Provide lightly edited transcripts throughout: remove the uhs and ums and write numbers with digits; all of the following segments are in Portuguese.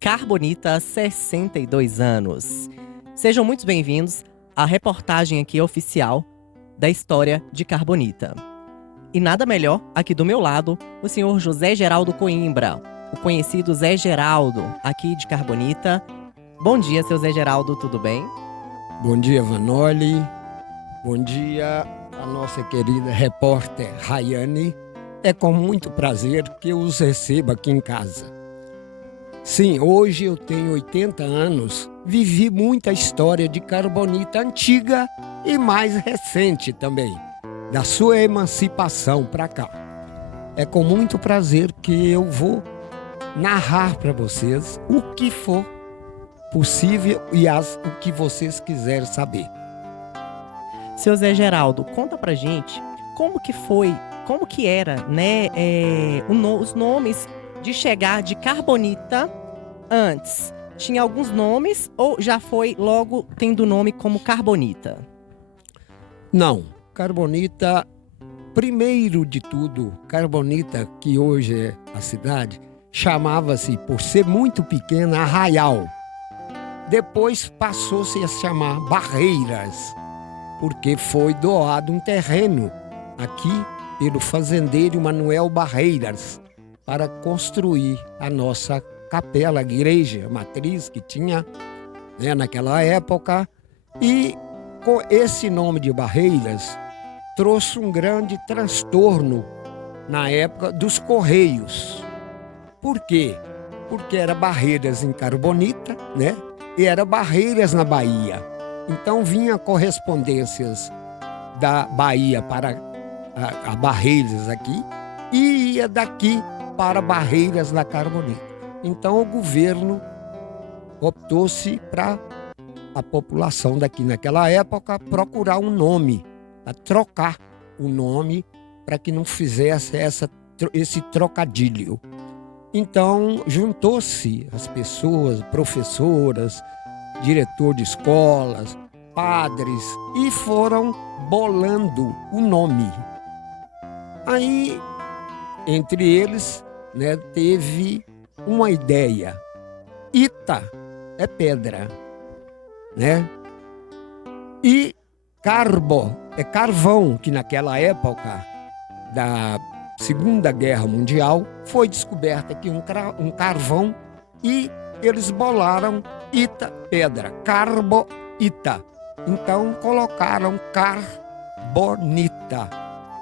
Carbonita, 62 anos. Sejam muito bem-vindos à reportagem aqui oficial da história de Carbonita. E nada melhor, aqui do meu lado, o senhor José Geraldo Coimbra, o conhecido Zé Geraldo, aqui de Carbonita. Bom dia, seu Zé Geraldo, tudo bem? Bom dia, Vanoli. Bom dia, a nossa querida repórter Rayane. É com muito prazer que eu os recebo aqui em casa. Sim, hoje eu tenho 80 anos, vivi muita história de Carbonita antiga e mais recente também, da sua emancipação para cá. É com muito prazer que eu vou narrar para vocês o que for possível e o que vocês quiserem saber. Seu Zé Geraldo, conta pra gente como que foi, como que era, né, os nomes de chegar de Carbonita antes. Tinha alguns nomes ou já foi logo tendo nome como Carbonita? Não, Carbonita, primeiro de tudo, Carbonita, que hoje é a cidade, chamava-se, por ser muito pequena, Arraial. Depois passou-se a chamar Barreiras, porque foi doado um terreno aqui pelo fazendeiro Manuel Barreiras para construir a nossa capela, a igreja, a matriz que tinha, né, naquela época. E com esse nome de Barreiras trouxe um grande transtorno na época dos Correios. Por quê? Porque era Barreiras em Carbonita, né? E era Barreiras na Bahia. Então vinha correspondências da Bahia para a Barreiras aqui e ia daqui para Barreiras na Carbonita. Então o governo optou-se para a população daqui naquela época procurar um nome, para trocar o nome para que não fizesse esse trocadilho. Então juntou-se as pessoas, professoras, diretor de escolas, padres, e foram bolando o nome. Aí, entre eles, né, teve uma ideia. Ita é pedra, né? E carbo é carvão, que naquela época da Segunda Guerra Mundial foi descoberto aqui um carvão e eles bolaram Ita, pedra, Carbo-Ita. Então colocaram Carbonita.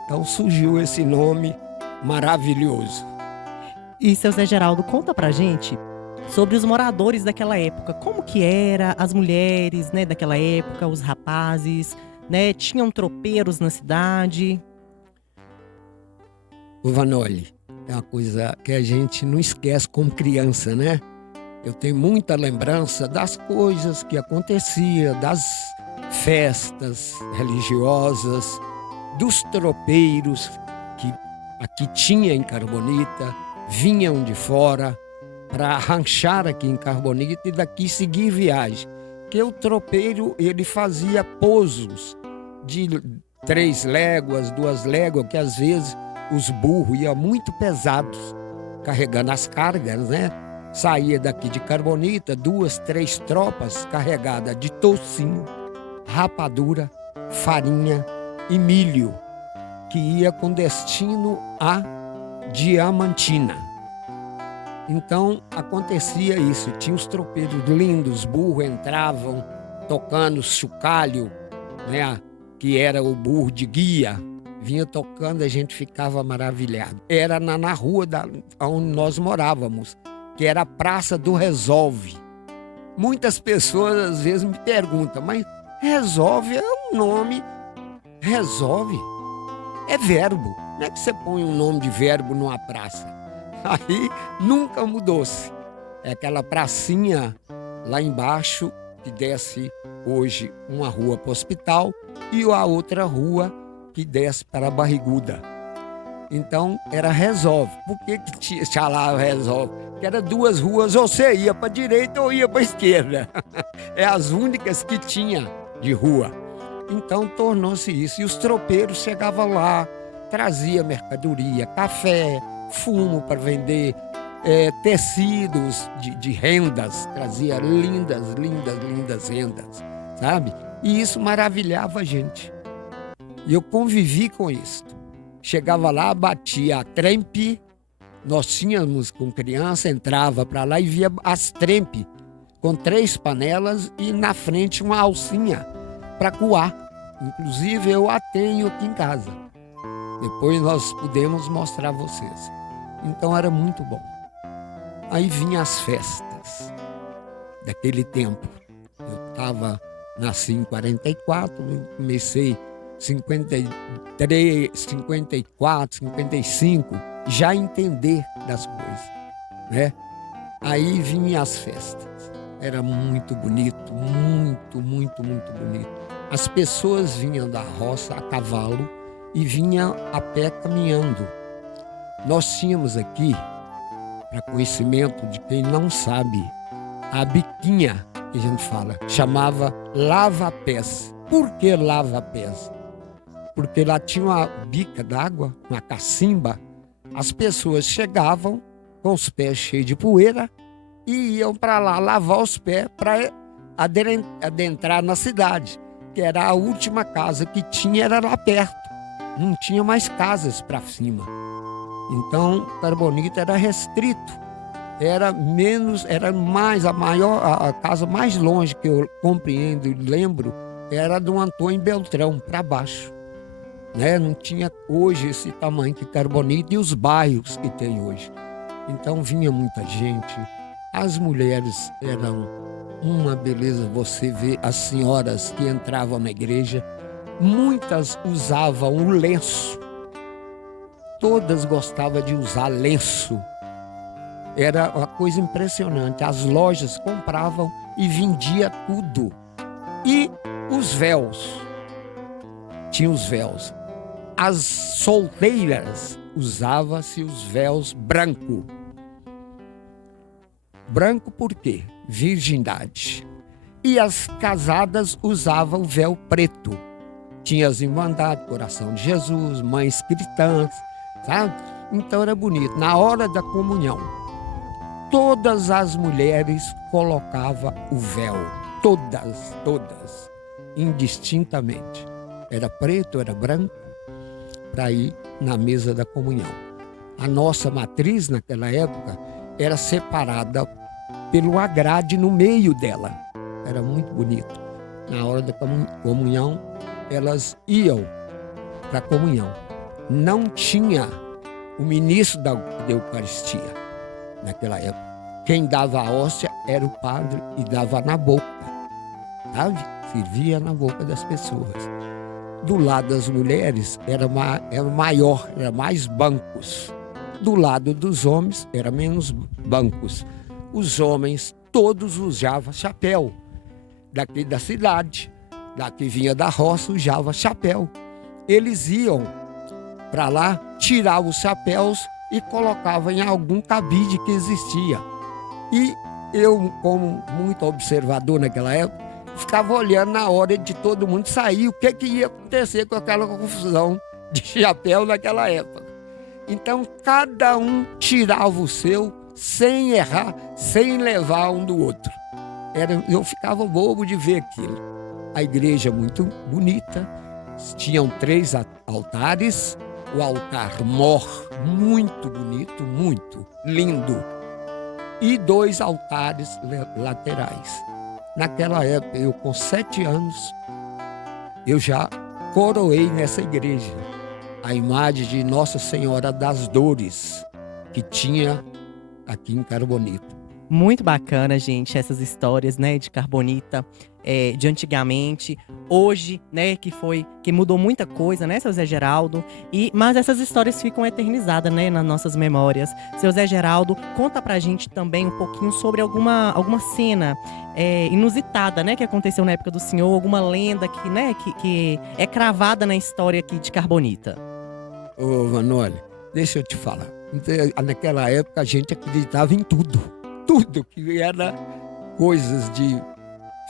Então surgiu esse nome maravilhoso. E seu Zé Geraldo, conta pra gente sobre os moradores daquela época. Como que era, as mulheres, né, daquela época, os rapazes, né? Tinham tropeiros na cidade? O Vanoli é uma coisa que a gente não esquece como criança, né? Eu tenho muita lembrança das coisas que acontecia, das festas religiosas, dos tropeiros que aqui tinha em Carbonita, vinham de fora para ranchar aqui em Carbonita e daqui seguir viagem. Que o tropeiro, ele fazia pousos de 3 léguas, 2 léguas, que às vezes os burros iam muito pesados, carregando as cargas, né? Saía daqui de Carbonita 2, 3 tropas carregadas de toucinho, rapadura, farinha e milho, que ia com destino a Diamantina. Então acontecia isso, tinha os tropeiros lindos, os burros entravam tocando chocalho, né? Que era o burro de guia, vinha tocando, a gente ficava maravilhado. Era na rua onde nós morávamos, que era a Praça do Resolve. Muitas pessoas às vezes me perguntam, mas Resolve é um nome, resolve, é verbo. Como é que você põe um nome de verbo numa praça? Aí nunca mudou-se. É aquela pracinha lá embaixo, que desce hoje uma rua para o hospital e a outra rua que desce para a Barriguda. Então era Resolve. Por que tinha lá Resolve? Que era 2 ruas, ou você ia para a direita ou ia para a esquerda. É as únicas que tinha de rua. Então tornou-se isso. E os tropeiros chegavam lá, trazia mercadoria, café, fumo para vender, tecidos de rendas, trazia lindas rendas, sabe? E isso maravilhava a gente. E eu convivi com isso. Chegava lá, batia a trempe, nós tínhamos com criança, entrava para lá e via as trempe, com 3 panelas e na frente uma alcinha para coar. Inclusive eu a tenho aqui em casa. Depois nós podemos mostrar a vocês. Então era muito bom. Aí vinham as festas daquele tempo. Nasci em 44, comecei 53, 54, 55, já a entender das coisas, né? Aí vinham as festas. Era muito bonito, muito bonito. As pessoas vinham da roça a cavalo e vinham a pé caminhando. Nós tínhamos aqui, para conhecimento de quem não sabe, a biquinha que a gente fala, chamava lava-pés. Por que lava-pés? Porque lá tinha uma bica d'água, uma cacimba. As pessoas chegavam com os pés cheios de poeira e iam para lá lavar os pés para adentrar na cidade, que era a última casa que tinha, era lá perto. Não tinha mais casas para cima. Então, Carbonita era restrito. Era a casa mais longe que eu compreendo e lembro era do Antônio Beltrão, para baixo. Né? Não tinha hoje esse tamanho que Carbonita e os bairros que tem hoje. Então vinha muita gente. As mulheres eram uma beleza. Você vê as senhoras que entravam na igreja, muitas usavam o lenço. Todas gostavam de usar lenço. Era uma coisa impressionante. As lojas compravam e vendia tudo. E os véus. Tinha os véus. As solteiras usavam-se os véus branco. Branco por quê? Virgindade. E as casadas usavam o véu preto. Tinha as Irmandades, Coração de Jesus, Mães Cristãs, sabe? Então era bonito. Na hora da comunhão, todas as mulheres colocavam o véu. Todas, indistintamente. Era preto, era branco, para ir na mesa da comunhão. A nossa matriz, naquela época, era separada pelo agrade no meio dela. Era muito bonito. Na hora da comunhão, elas iam para a comunhão. Não tinha o ministro da Eucaristia naquela época. Quem dava a hóstia era o padre e dava na boca, sabe? Servia na boca das pessoas. Do lado das mulheres era maior, era mais bancos. Do lado dos homens era menos bancos. Os homens todos usavam chapéu. Daqui da cidade, daqui vinha da roça, usava chapéu. Eles iam para lá, tiravam os chapéus e colocavam em algum cabide que existia. E eu, como muito observador naquela época, ficava olhando na hora de todo mundo sair, o que ia acontecer com aquela confusão de chapéu naquela época. Então, cada um tirava o seu, sem errar, sem levar um do outro. Eu ficava bobo de ver aquilo. A igreja muito bonita, tinham 3 altares, o altar mor, muito bonito, muito lindo, e 2 altares laterais. Naquela época, eu com 7 anos, eu já coroei nessa igreja a imagem de Nossa Senhora das Dores, que tinha aqui em Carbonita. Muito bacana, gente, essas histórias, né, de Carbonita, de antigamente, hoje, né, que mudou muita coisa, né, seu Zé Geraldo, mas essas histórias ficam eternizadas, né, nas nossas memórias. Seu Zé Geraldo, conta pra gente também um pouquinho sobre alguma cena inusitada, né, que aconteceu na época do senhor, alguma lenda que é cravada na história aqui de Carbonita. Ô, Vanoli, deixa eu te falar. Naquela época a gente acreditava em tudo que era coisas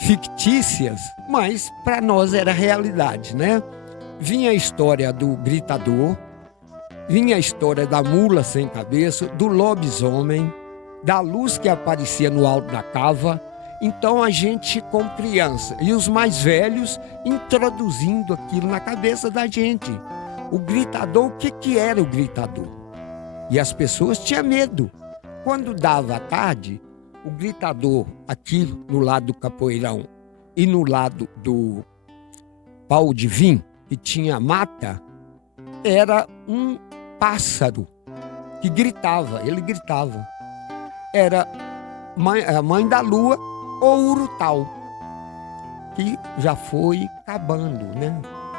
fictícias, mas para nós era realidade, né? Vinha a história do gritador, vinha a história da mula sem cabeça, do lobisomem, da luz que aparecia no alto da cava. Então a gente, como criança, e os mais velhos introduzindo aquilo na cabeça da gente. O gritador, o que era o gritador? E as pessoas tinham medo. Quando dava a tarde, o gritador, aqui no lado do capoeirão e no lado do pau de vinho, que tinha mata, era um pássaro que gritava, ele gritava. Era a mãe da lua ou urutau, que já foi acabando, né?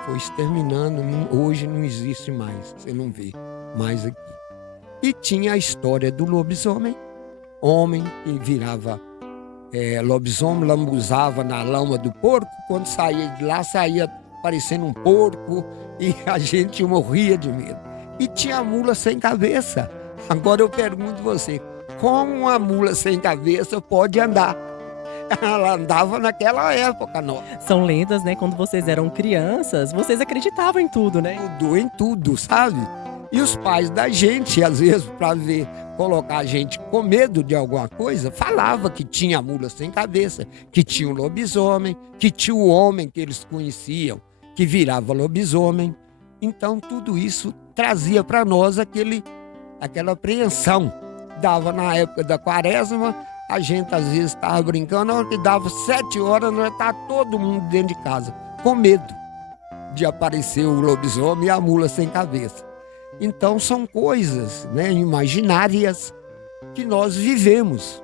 Foi exterminando, hoje não existe mais, você não vê mais aqui. E tinha a história do lobisomem, homem que virava lobisomem, lambuzava na lama do porco, quando saía de lá, saía parecendo um porco e a gente morria de medo. E tinha a mula sem cabeça. Agora eu pergunto você, como uma mula sem cabeça pode andar? Ela andava naquela época, não. São lendas, né? Quando vocês eram crianças, vocês acreditavam em tudo, né? Tudo, em tudo, sabe? E os pais da gente, às vezes, para ver, colocar a gente com medo de alguma coisa, falava que tinha a mula sem cabeça, que tinha o lobisomem, que tinha o homem que eles conheciam, que virava lobisomem. Então, tudo isso trazia para nós aquela apreensão. Dava na época da quaresma, a gente às vezes estava brincando, na hora que dava 7 horas, nós estávamos todo mundo dentro de casa, com medo de aparecer o lobisomem e a mula sem cabeça. Então são coisas, né, imaginárias que nós vivemos,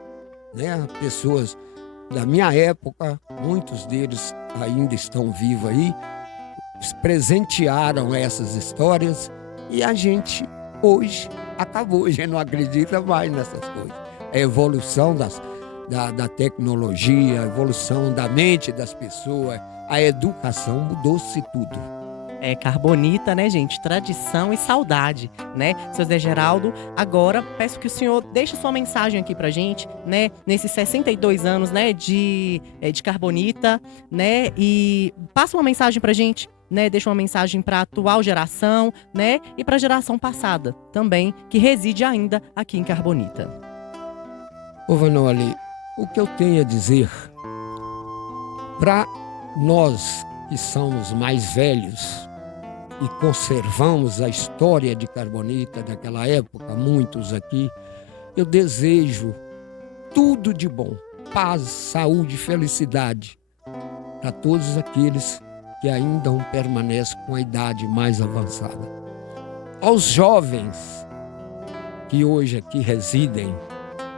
né? Pessoas da minha época, muitos deles ainda estão vivos aí, presentearam essas histórias e a gente hoje acabou, a gente não acredita mais nessas coisas. A evolução da tecnologia, a evolução da mente das pessoas, a educação, mudou-se tudo. É Carbonita, né, gente? Tradição e saudade, né? Seu Zé Geraldo, agora peço que o senhor deixe sua mensagem aqui pra gente, né? Nesses 62 anos, né, de Carbonita, né? E passa uma mensagem pra gente, né? Deixa uma mensagem pra atual geração, né? E pra geração passada também, que reside ainda aqui em Carbonita. Ô Vanoli, o que eu tenho a dizer para nós que somos mais velhos e conservamos a história de Carbonita daquela época, muitos aqui, eu desejo tudo de bom, paz, saúde, felicidade para todos aqueles que ainda permanecem com a idade mais avançada. Aos jovens que hoje aqui residem,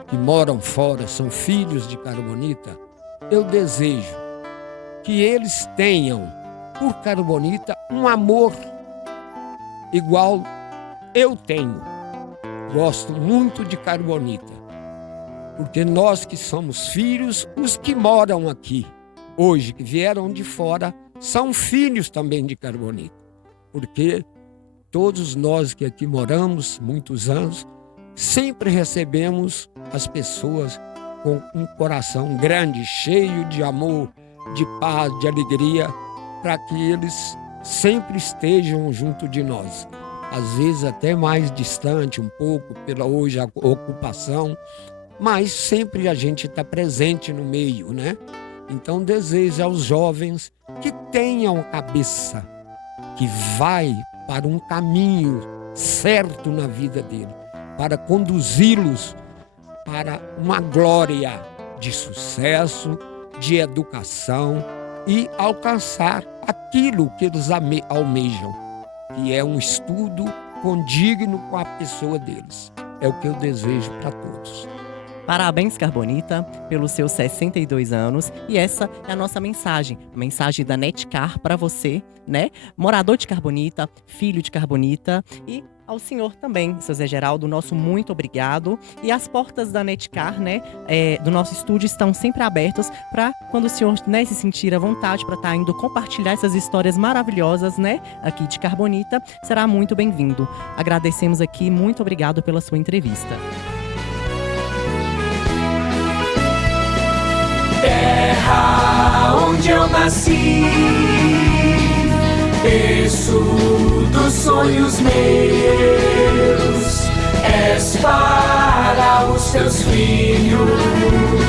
que moram fora, são filhos de Carbonita, eu desejo que eles tenham por Carbonita um amor igual eu tenho. Gosto muito de Carbonita, porque nós que somos filhos, os que moram aqui hoje, que vieram de fora, são filhos também de Carbonita, porque todos nós que aqui moramos muitos anos, sempre recebemos as pessoas com um coração grande, cheio de amor, de paz, de alegria, para que eles sempre estejam junto de nós. Às vezes até mais distante um pouco, pela hoje a ocupação, mas sempre a gente está presente no meio, né? Então desejo aos jovens que tenham cabeça, que vai para um caminho certo na vida dele, para conduzi-los para uma glória de sucesso, de educação e alcançar aquilo que eles almejam, que é um estudo condigno com a pessoa deles. É o que eu desejo para todos. Parabéns, Carbonita, pelos seus 62 anos. E essa é a nossa mensagem. A mensagem da Netcar para você, né? Morador de Carbonita, filho de Carbonita. E ao senhor também, seu Zé Geraldo, nosso muito obrigado. E as portas da Netcar, né, do nosso estúdio estão sempre abertas para quando o senhor, né, se sentir à vontade para estar indo compartilhar essas histórias maravilhosas, né, aqui de Carbonita, será muito bem-vindo. Agradecemos aqui, muito obrigado pela sua entrevista. Terra onde eu nasci, berço dos sonhos meus, és para os teus filhos.